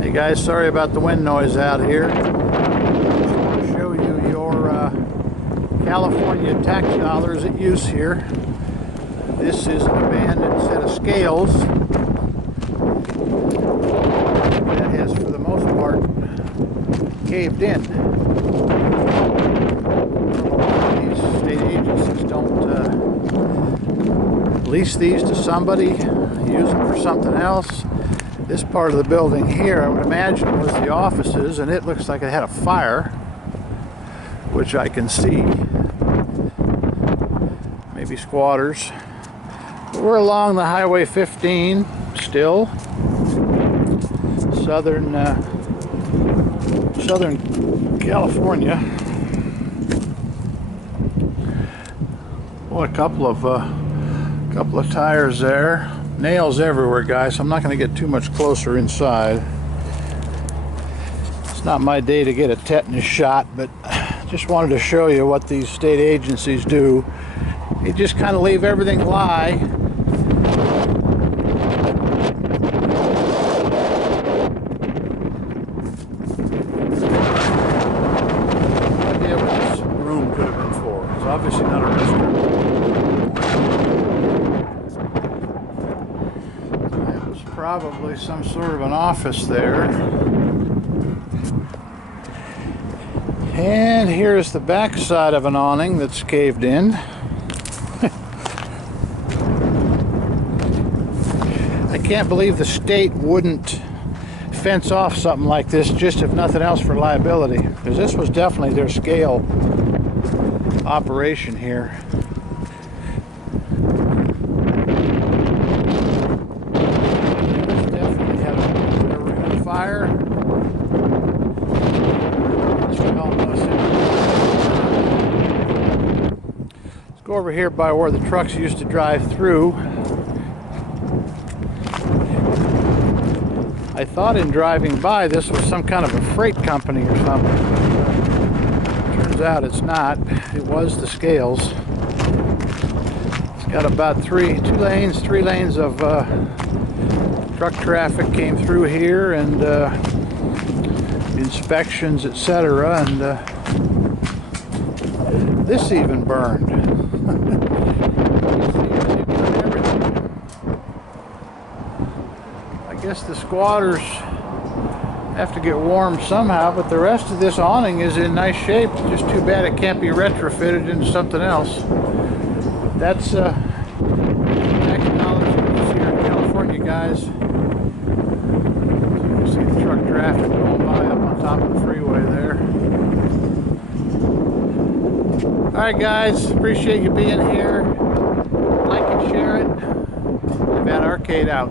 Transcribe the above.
Hey guys, sorry about the wind noise out here. Just want to show you your California tax dollars at use here. This is an abandoned set of scales that has, for the most part, caved in. These state agencies don't lease these to somebody, use them for something else. This part of the building here, I would imagine, was the offices, and it looks like it had a fire, which I can see. Maybe squatters. But we're along the Highway 15 still. Southern California. Well, a couple of tires there. Nails everywhere, guys. I'm not going to get too much closer inside. It's not my day to get a tetanus shot, but just wanted to show you what these state agencies do. They just kind of leave everything lie. No idea what this room could have been for. It's obviously not a restaurant. Probably some sort of an office there. And here's the back side of an awning that's caved in. I can't believe the state wouldn't fence off something like this, just if nothing else for liability, because this was definitely their scale operation here. Fire. Let's go over here by where the trucks used to drive through. I thought in driving by this was some kind of a freight company or something. Turns out it's not. It was the scales. It's got about three lanes of truck traffic came through here, and inspections, etc., and this even burned. I guess the squatters have to get warm somehow, but the rest of this awning is in nice shape. Just too bad it can't be retrofitted into something else. That's technology here in California, guys. Truck traffic going by up on top of the freeway there. Alright guys, appreciate you being here. Like and share it. Bad Arcade out.